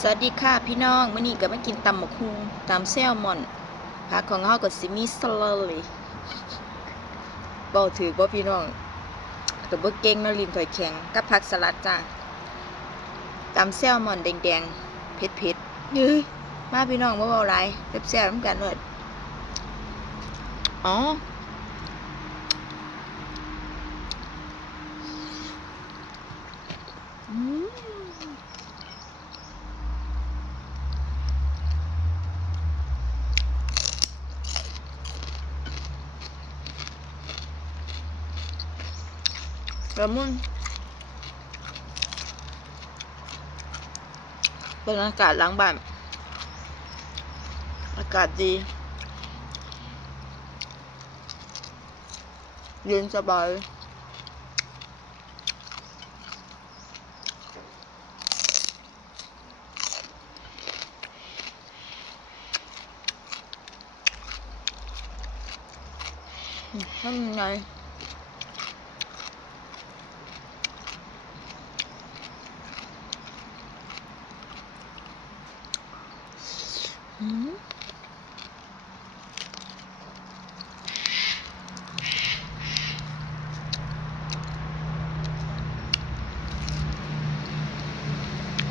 สวัสดีค่ะพี่น้องมื้อนี้ก็มากินตำหมกฮุงตำแซลมอนผักของเฮาก็สิมีสลัดเลยบ่ถือบ่พี่น้องก็บ่เก่งเนาะลิ้นข่อยแข็งกับผักสลัดจ้าตำแซลมอนแดงๆเผ็ดๆเฮ้ยมาพี่น้องบ่เว้าหลายแซ่บๆนกันเด้ออ๋อม ละมุนเป็นอากาศหล้างบ้าน อากาศดี เย็นสบายทำยังไง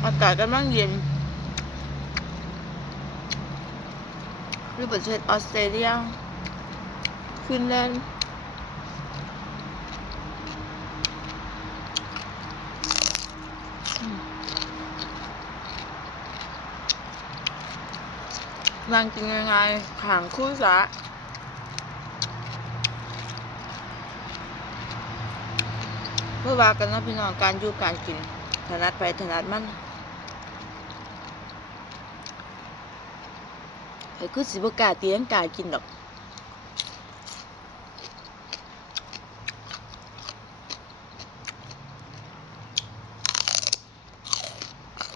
อากาศกำลังเย็นที่ประเทศออสเตรเลียฟินแลนด์นางกินยังไงขางคู่สะเพื่อว่ากันนะพี่น้องการอยู่การกินถนัดไปถนัดมัน ไอ้คือสิบกาตียงกากินดอก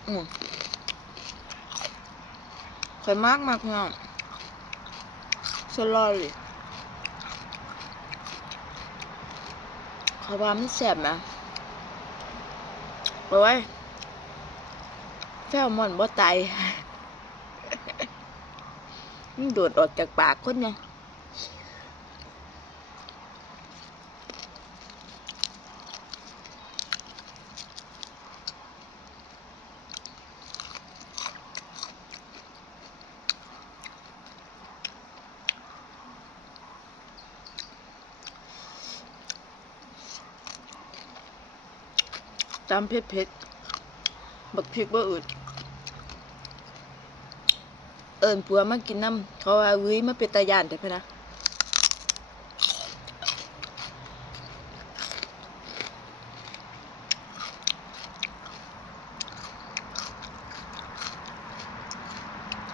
อืมข่อยมากมากพี่น้องสลอยข่อยว่ามันแสบนะโอ้ยแซลมอนบ่ตาย มันโดดออกจากปากคนยังตามเผ็ดเผ็ดบักพริกบ่อืด เอิญผัวมากินน้ำเขาว่าวิมาเป็นตายานแต่พนะ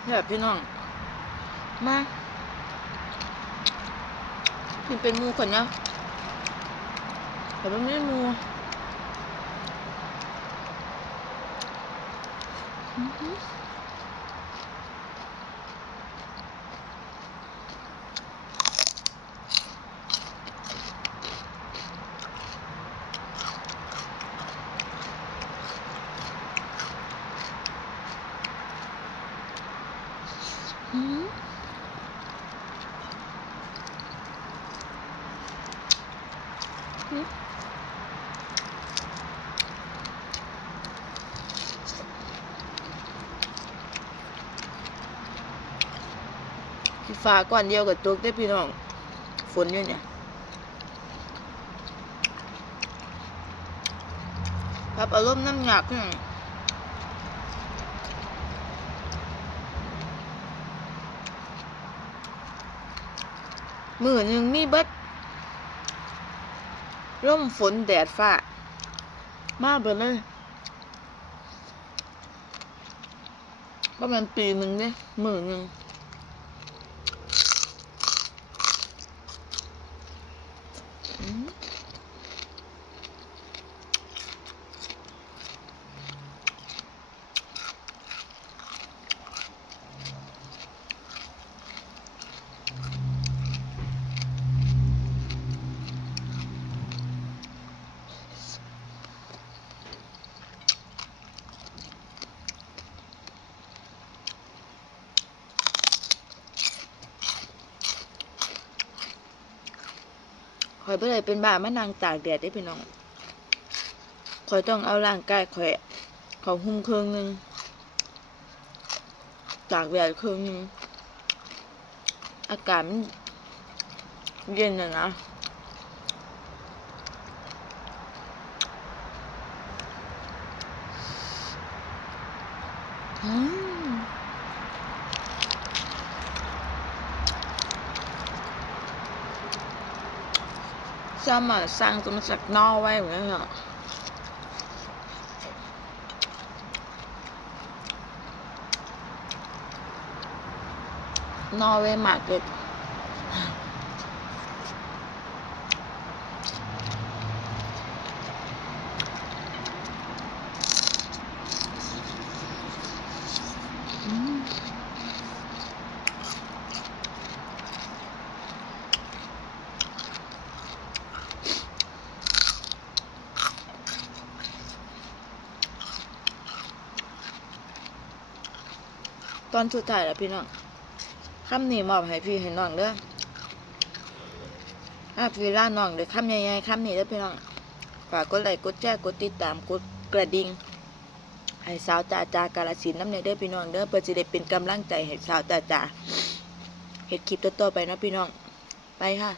แบบพี่น้อง มากินเป็นมูคนเนาะแต่ว่าไม่ได้มูอื้อหือ ที่ฟ้าก่อนเดียวกับตุกได้พี่น้อง ฝนอยู่เนี่ยครับอารมณ์น้ำหนักพี่น้องมือหนึ่งมีเบิด ร่มฝนแดดฟ้า มาเบิดเลยประมาณปีหนึ่งเนี่ยหมือหนึ่ง อยเพื่อเป็นบ้ามานั่งตากแดดได้พี่น้องคอยต้องเอาร่างกายคอยเขาหุ้มเครื่องหนึงตากแดดเครื่องหนึงอากาศมันเย็นนะนะอืม ซ้ำอะสร้างตัวมาจากนอกไว้เหมือนกันอะนอเวย์มาเก็ต ตอนสุดท้ายแล้วพี่น้องคำนี้มอบให้พี่ให้น้องเด้อถ้าพี่ล่าน้องเด้อคำใหญ่ๆคำนี้เด้อพี่น้องฝากกดไลค์กดแชร์กดติดตามกดกระดิ่งให้สาวจ่าจ่ากาลสินน้ำเนยเด้อพี่น้องเด้อเพื่อจะได้เป็นกำลังใจให้สาวจ่าจาเห็ดคลิปต่อๆไปนะพี่น้องไปค่ะ